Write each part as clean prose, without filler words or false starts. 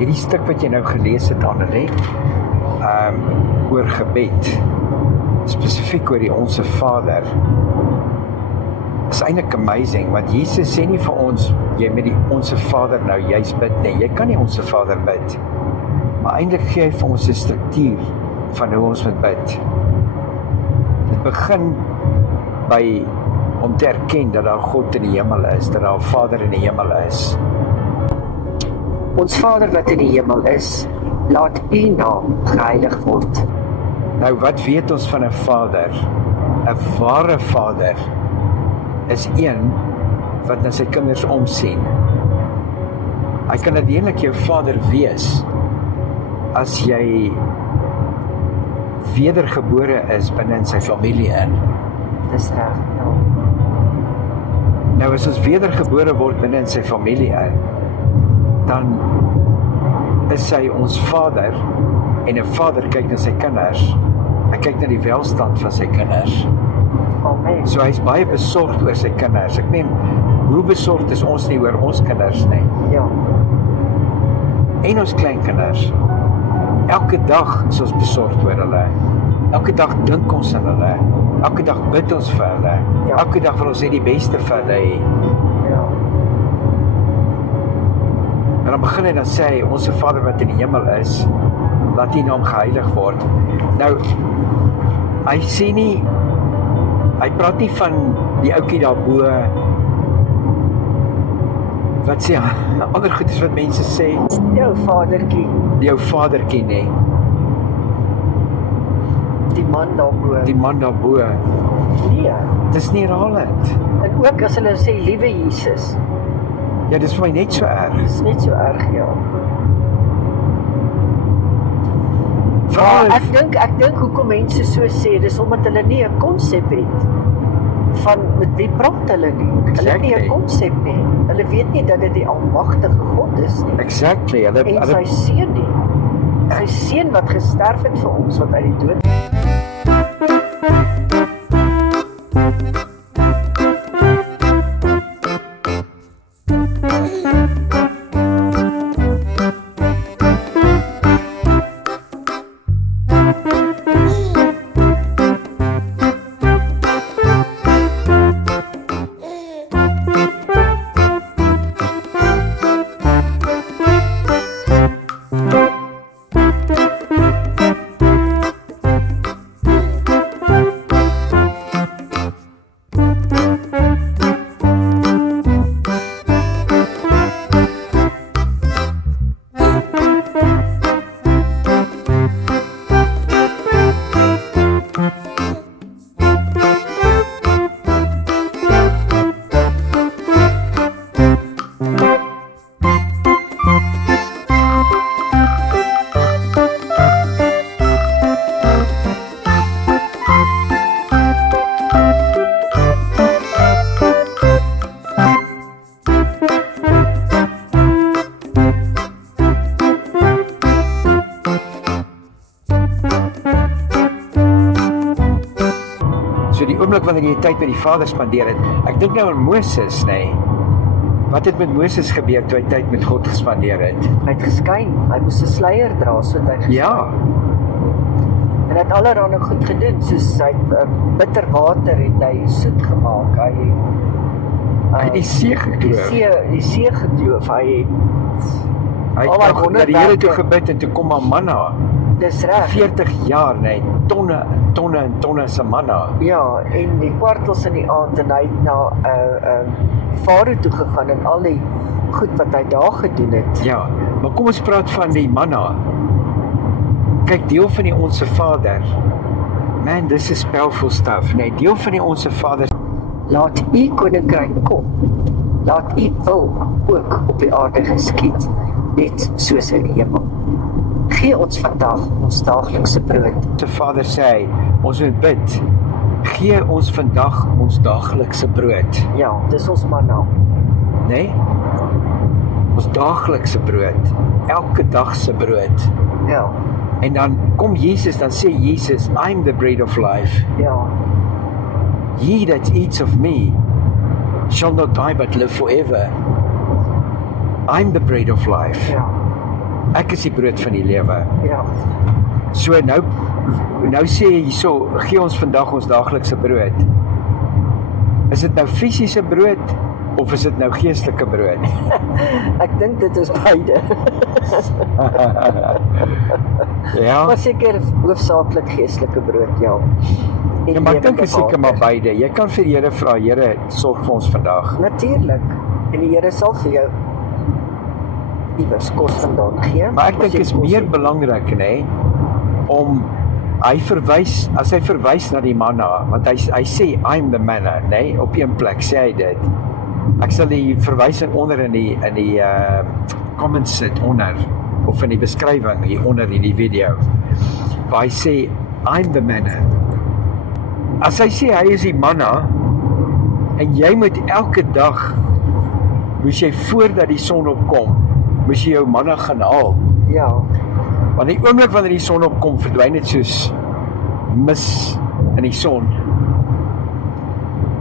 Hierdie stuk wat jy nou gelees het, Annelie, oor gebed, spesifiek oor die Onse Vader, is eintlik amazing, want Jesus sê nie vir ons, jy met die Onse Vader nou juist bid nie, jy kan nie Onse Vader bid, maar eintlik gee hy vir ons 'n struktuur van hoe ons moet bid. Dit begin by om te erken dat daar God in die hemel is, dat daar 'n Vader in die hemel is. Ons Vader wat in die hemel is, laat U naam geheilig word. Nou wat weet ons van 'n Vader? 'n ware Vader is een wat na sy kinders omsien. Hy kan natuurlik jou Vader wees as jy wedergebore is binne in sy familie in. Dis reg, ja. Nou as ons wedergebore word binne in sy familie in, dan is hy ons Vader, en 'n Vader kyk na sy kinders. Hy kyk na die welstand van sy kinders. Amen. So hy's baie besorgd oor sy kinders. Ek meen, hoe besorgd is ons nie oor ons kinders nie? Ja. En ons kleinkinders. Elke dag is ons besorgd oor hulle. Elke dag dink ons aan hulle. Elke dag bid ons vir hulle. Ja. Elke dag wil ons net die beste vir hulle hê. Ja. En dan begin hy dan sê hy, Onse Vader wat in die hemel is, laat U naam geheilig word. Nou, hy sê nie, hy praat nie van die ouetjie daarbo, wat sê, ander goed is wat mense sê, Jou vadertjie, jou vadertjie nie, die man daarbo. die man daarbo, Nee. dis nie herhalend. En ook as hulle sê, liewe Jesus, Ja, dis vir my net so erg. is net so erg, ja. Veral, Ek dink hoekom mense so sê, dis omdat hulle nie 'n konsep het van met wie praat hulle nie. Hulle het nie 'n Exactly. konsep nie. Hulle weet nie dat dit die almagtige God is nie. exactly, En sy seun nie. Sy seun wat gesterf het vir ons, wat uit die dood. So die oomblik wanneer jy tyd met die Vader spandeer het, ek dink nou aan Moses, nee. Wat het met Moses gebeur toe hy tyd met God gespandeer het? Hy het geskyn. Hy moes 'n sluier dra sodat hy geskyn. Ja, En hy het allerhande goed gedoen, soos hy bitter water het hy soet gemaak. hy het die see die gekloof. die see gekloof. Hy Hy al daai het na die Here toe wonderwerke. gebid en toe kom maar manna. dis reg. 40 jaar, nee, tonne en tonne se manna. Ja, en die kwartels in die aand en hy het na Farao toe gegaan en al die goed wat hy daar gedoen het. Ja, maar kom ons praat van die manna. Kyk, deel van die Onse Vader. Man, dis is powerful stuff. Nee, deel van die Onse Vader. Laat U koninkryk kom. Laat U wil ook op die aarde geskied, net soos in die hemel. Gee ons vandag ons daaglikse brood. Onse Vader sê hy, ons moet bid. Gee ons vandag ons daaglikse brood. Ja, dis ons manna. Nee? Ons daaglikse brood. Elke dag se brood. Ja, En dan kom Jesus, dan sê Jesus, I'm the bread of life. ja, He that eats of me shall not die but live forever. I'm the bread of life. ja. ek is die brood van die lewe. Ja. So nou sê hy hierso, gee ons vandag ons daaglikse brood. Is dit nou fisiese brood of is dit nou geestelike brood? Ek dink dit is beide. Ja. Maar seker hoofsaaklik geestelike brood, ja. En Ja, maar ek dink lewende is seker maar water. beide. Jy kan vir die Here vra, Here, sorg vir ons vandag. Natuurlik. En die Here sal vir jou iewers kos vandaan gee. Maar ek as dink jy is kos meer het. belangrik, nê, om as hy verwys na die manna, want hy sê I'm the manna, nê, op een plek sê hy dit. Ek sal die verwysing onder in die comments sit onder of in die beskrywing hier onder in die video. Waar hy sê I'm the manna. As hy sê hy is die manna en jy moet elke dag moes jy voordat die son opkom, moes jy jou manna gaan haal. Ja, Want die oomblik wanneer die son opkom, verdwyn dit soos mis in die son.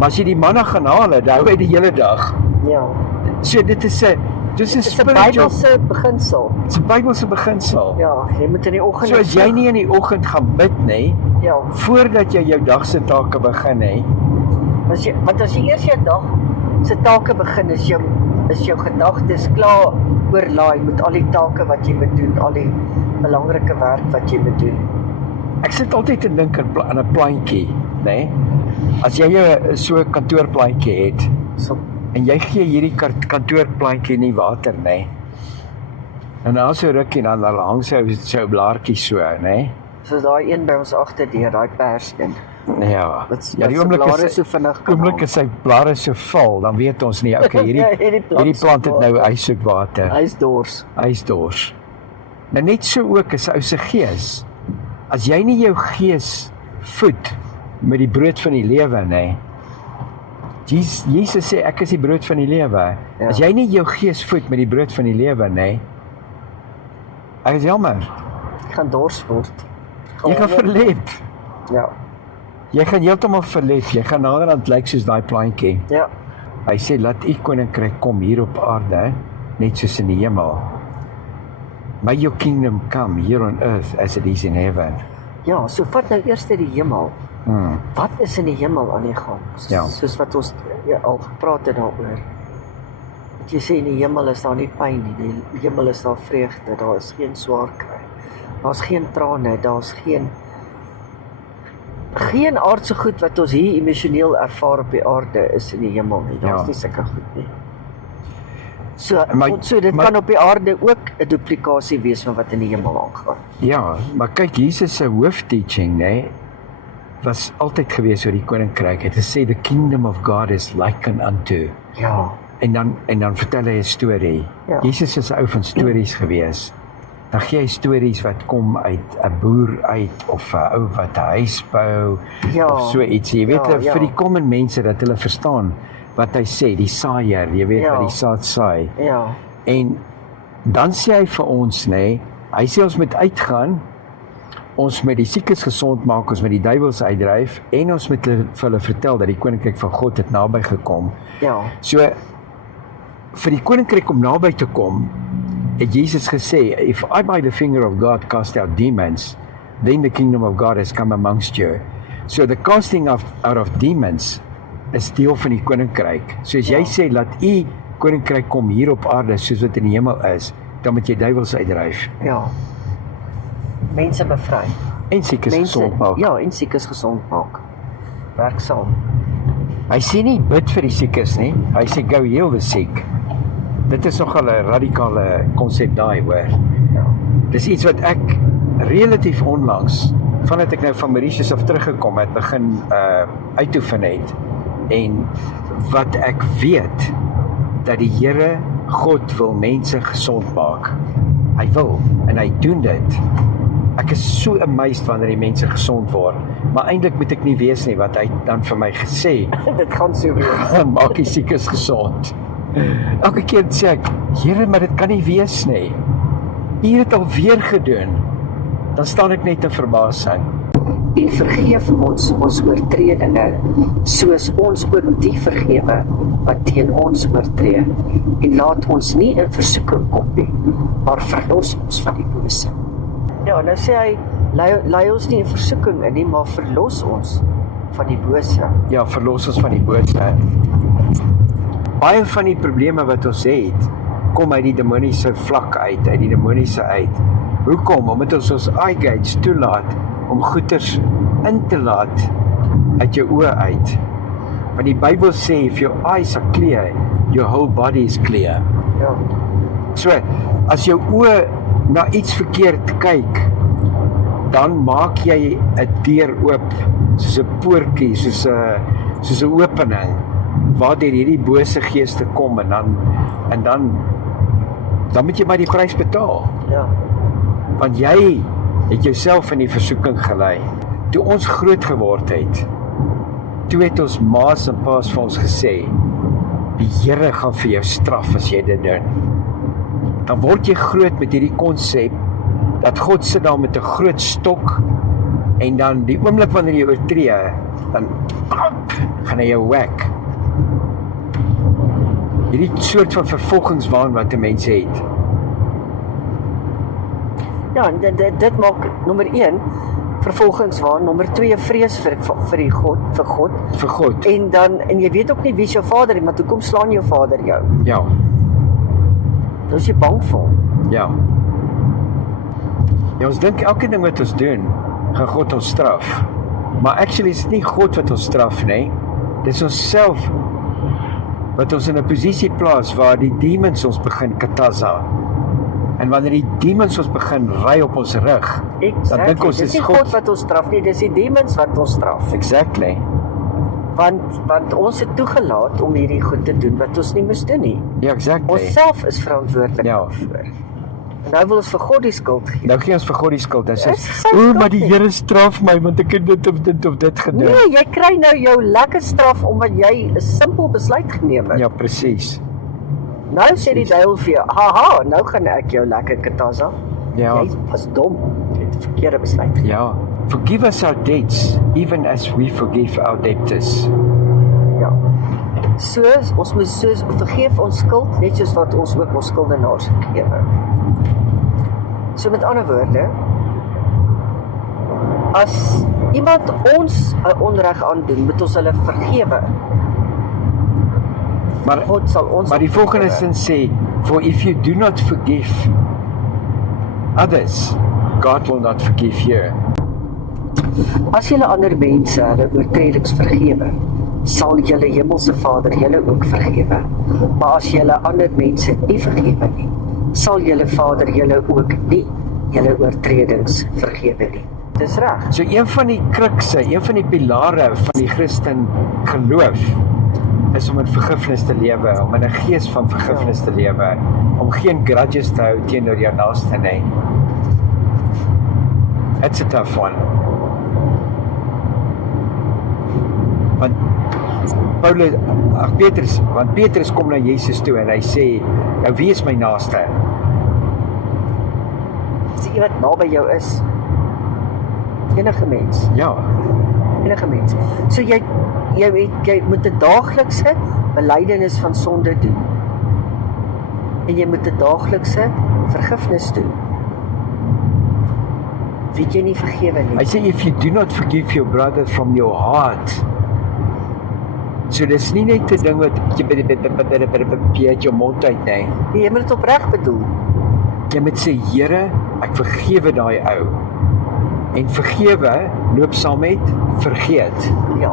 Maar as jy die manna gaan haal, dan hou hy die hele dag. ja. So dit is 'n Dit is 'n Bybelse beginsel. Dit is 'n Bybelse beginsel. Ja, jy moet in die oggend So as jy nie in die oggend gaan bid nie, ja, voordat jy jou dag se take begin nie, want as jy eers jou dag se take begin, is jou gedagtes klaar oorlaai met al die take wat jy moet doen, al die belangrike werk wat jy moet doen. ek sit altyd te dink aan 'n plantjie, nê? As jy so 'n kantoorplantjie het So, en jy gee hierdie kantoorplantjie nie water, nê? En dan so rukkie dan hang sy blaartjie so, nê? soos daai een by ons agterdeur, daai perseen. Ja. Wat Ja, die sy oomblik blare is so vinnig kan oomblik is sy blare so vol, dan weet ons nie, okay, hierdie plant het nou hy soek water. Hy's dors. Hy's dors. Nou net so ook is ou se gees. As jy nie jou gees voed met die brood van die lewe nê. Jesus sê ek is die brood van die lewe. Ja. As jy nie jou gees voed met die brood van die lewe nê. Ek is jammer. Jy gaan dors word. Jy gaan verlep. Ja. Jy gaan heeltemal verlep. Jy gaan naderhand lyk soos daai plantjie. Ja. Hy sê laat u koninkryk kom hier op aarde net soos in die hemel. May your kingdom come here on earth as it is in heaven. Ja, so vat nou eers die hemel. Hmm. Wat is in die hemel aan die gang? Ja. Soos wat ons al gepraat het daaroor. Wat jy sê in die hemel is daar nie pyn nie. In die hemel is daar vreugde, daar is geen swaar kry. Daar's geen trane, daar's geen aardse goed wat ons hier emosioneel ervaar op die aarde is in die hemel nie. Daar's Ja. nie sulke goed nie. So dit maar- kan op die aarde ook 'n duplikasie wees van wat in die hemel aangaan. Ja, maar kyk, Jesus se hoofteaching, nê, was altyd gewees oor die koninkryk. Het gesê the kingdom of God is likened unto. Ja. En dan vertel hy 'n storie. Ja. Jesus is 'n ou van stories gewees. Dan gee hy stories wat kom uit 'n boer uit of 'n ou wat 'n huis bou Ja. of so iets. Jy weet, Ja. vir die common mense dat hulle verstaan wat hy sê, die saaier, jy weet Ja. wat die saad saai. Ja. En dan sê hy vir ons, nê, hy sê ons moet uitgaan, ons met die siekes gesond maak, ons met die duiwels uitdryf en ons moet vir hulle vertel dat die koninkryk van God het naby gekom. Ja. So vir die koninkryk om naby te kom, het Jesus gesê, if I by the finger of God cast out demons, then the kingdom of God has come amongst you. So the casting out of demons is deel van die koninkryk. So as jy sê laat u koninkryk kom hier op aarde soos wat in die hemel is, dan moet jy duiwels uitdryf Ja. Mense bevry. en siekes gesond maak. Ja, en siekes gesond maak. Werk saam. Hy sê nie bid vir die siekes nie, hy sê go heal the sick. Dit is nogal 'n radikale konsep daai, hoor. Ja. Dis iets wat ek relatief onlangs, vandat ek nou van Mauritius af teruggekom het, begin uitoefen het. En wat ek weet, dat die Here God wil mense gesond maak. Hy wil, en hy doen dit. Ek is so amazed wanneer die mense gesond word, maar eintlik moet ek nie wees nie, wat hy dan vir my gesê, Dit gaan so wees. maak die siekes gesond. Elke keer sê ek, Here, maar dit kan nie wees nie. U het het alweer gedoen. Dan staan ek net in verbasing. en vergeef ons oortredinge, soos ons ook die vergewe wat teen ons oortree. En laat ons nie in versoeking kom nie, maar verlos ons van die bose. Ja, nou sê hy, lei ons nie in versoeking in nie, maar verlos ons van die bose. Ja, verlos ons van die bose. Baie van die probleme wat ons het, kom uit die demoniese vlak uit die demoniese uit. Hoekom? Omdat ons eye gates toelaat om goeders in te laat uit jou oë uit. Want die Bybel sê, if your eyes are clear, your whole body is clear. Ja. So, as jou oë na iets verkeerd kyk, dan maak jy 'n deur oop, soos 'n poortjie, soos 'n opening, waardeur hierdie bose geeste kom, en dan moet jy maar die prys betaal. Ja. Want jy het jouself in die versoeking gelei. Toe ons groot geword het, toe het ons ma's en pa's vir ons gesê, die Here gaan vir jou straf as jy dit doen. Dan word jy groot met hierdie konsep, dat God sit daar met 'n groot stok, en dan die oomblik wanneer jy oortree, dan gaan hy jou whack. Hierdie soort van vervolgingswaan wat 'n mens het. Ja, dit maak nommer 1 vervolgingswaan, nommer 2 vrees vir God. En jy weet ook nie wie is jou vader nie, maar hoekom slaan jou vader jou? Ja. Dan is jy bang vir hom. Ja. Ja, ons dink elke ding wat ons doen, gaan God ons straf. Maar actually is dit nie God wat ons straf nie. Dit is ons self wat ons in 'n posisie plaas waar die demons ons begin kataza. En wanneer die demons ons begin ry op ons rug, dan dink ons dis nie God wat ons straf nie, dis die demons wat ons straf. Exactly. Want ons het toegelaat om hierdie goed te doen wat ons nie moes doen nie. Ja, exactly. Ons self is verantwoordelik daarvoor. En nou wil ons vir God die skuld gee. Nou gee ons vir God die skuld en sê, maar die Here straf my want ek het dit of dit gedoen. Nee, jy kry nou jou lekker straf omdat jy 'n simpel besluit geneem het. Ja, presies. Nou sê die duiwel vir jou, haha, nou gaan ek jou lekker kataza. Ja. Jy was dom, jy het 'n verkeerde besluit geneem. Ja. Forgive us our debts, even as we forgive our debtors. Ja. Ons moet vergeef ons skuld, net soos wat ons ook ons skuldenaars vergewe. So met ander woorde, as iemand ons 'n onreg aandoen, moet ons hulle vergewe. Maar God sal ons maar die volgende sin sê, for if you do not forgive others, God will not forgive you. As julle ander mense hulle oortredings vergewe, sal julle hemelse Vader julle ook vergewe. Maar as julle ander mense nie vergewe nie, sal julle Vader julle ook nie julle oortredings vergewe nie. Dis reg. So een van die krukse, een van die pilare van die Christen geloof is om in vergifnis te lewe, om in 'n gees van vergifnis te lewe, om geen grudges te hou teenoor jou naaste nie. It's a tough one. Want Petrus kom na Jesus toe en hy sê, nou wie is my naaste? Dis iemand naby jou is. Enige mens. Ja. Enige mens. So jy moet 'n daaglikse belydenis van sonde doen. En jy moet 'n daaglikse vergifnis doen. Wie jy nie vergewe nie. Hy sê, if you do not forgive your brother from your heart. So dis nie net 'n ding wat jy uit jou mond uit nie. Jy moet dit opreg bedoel. Jy moet sê, Here, ek vergewe daai ou. En vergewe loop saam met vergeet. Ja.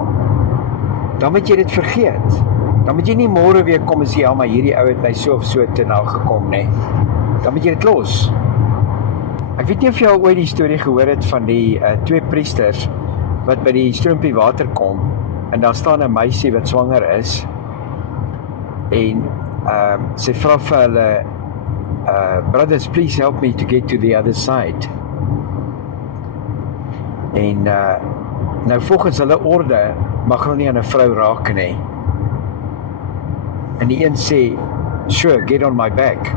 Dan moet jy dit vergeet. Dan moet jy nie môre weer kom en sê, ja, maar hierdie ou het my so of so te na gekom nie. Dan moet jy dit los. Ek weet nie of jy al ooit die storie gehoor het van die 2 priesters wat by die stroompie water kom en daar staan 'n meisie wat swanger is en sy vra vir hulle, brothers, please help me to get to the other side. En nou volgens hulle orde mag hulle nie aan 'n vrou raak nie. En die een sê, sure, get on my back.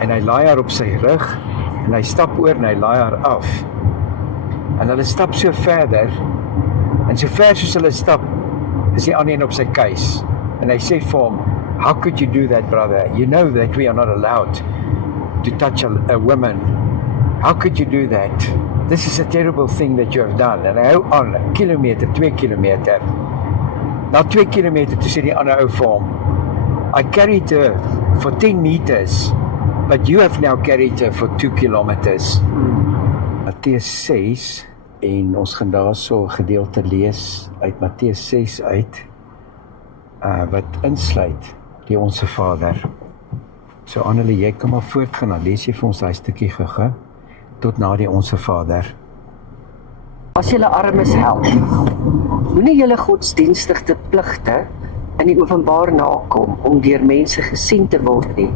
En hy laai haar op sy rug en hy stap oor en hy laai haar af. En hulle stap so verder, en so ver soos hulle stap, is die ander een op sy keis. En hy sê vir hom, how could you do that, brother? You know that we are not allowed to touch a woman. How could you do that? This is a terrible thing that you have done. En hy hou aan, 1 kilometer, 2 kilometer. Na 2 kilometer, toe sê die ander ou vir hom, I carried her for 10 meters, but you have now carried her for 2 kilometers. Matteus 6, en ons gaan daar so 'n gedeelte lees uit Matteus 6 uit, wat insluit die Onse Vader. So Annelie, jy kan maar voortgaan, dan lees jy vir ons daai stukkie gou, tot na die Onse Vader. As julle armes help, moenie julle godsdienstige pligte in die openbaar nakom om deur mense gesien te word nie,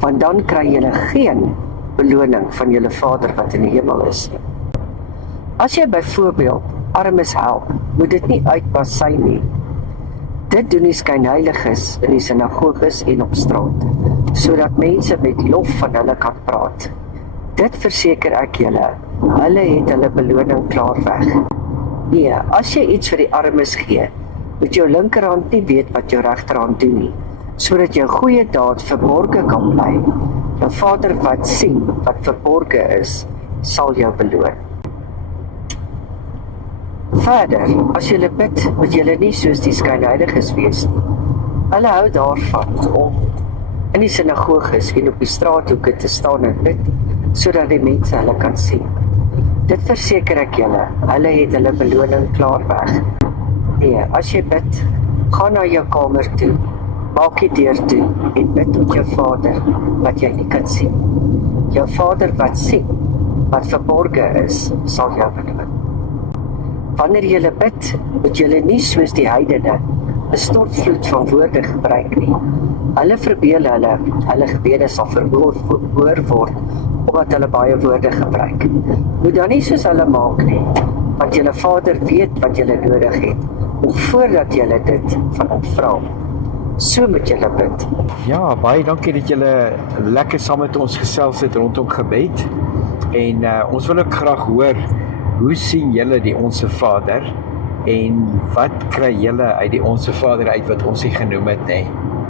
want dan kry julle geen beloning van julle Vader wat in die hemel is. As jy byvoorbeeld armes help, moet dit nie uitpas sy nie. Dit doen die skynheiliges in die sinagoges en op straat, sodat mense met lof van hulle kan praat. Dit verseker ek julle, hulle het hulle beloning klaar weg. Nee, as jy iets vir die armes gee, moet jou linkerhand nie weet wat jou regterhand doen nie, sodat jou goeie daad verborge kan bly. Jou Vader wat sien wat verborge is, sal jou beloon. Verder, as julle bid, moet julle nie soos die skynheiliges wees nie. Hulle hou daarvan om in die sinagoges en op die straathoeke te staan en bid, sodat die mense hulle kan sien. Dit verseker ek julle, hulle het hulle beloning klaar weg. Nee, as jy bid, ga na jou kamer toe, maak die deur toe en bid tot jou Vader wat jy nie kan sien. Jou Vader wat sien, wat verborge is, sal jou beloon. Wanneer julle bid, moet julle nie soos die heidene 'n stortvloed van woorde gebruik nie. Hulle verbeel hulle gebede sal verhoor word, omdat hulle baie woorde gebruik. Moet dan nie soos hulle maak nie, want julle Vader weet wat julle nodig het, nog voordat julle dit van hom vra. So moet julle bid. Ja, baie dankie dat julle lekker saam met ons gesels het rondom gebed. En ons wil ook graag hoor, hoe sien julle die Onse Vader? En wat kry julle uit die Onse Vader uit wat ons nie genoem het nie?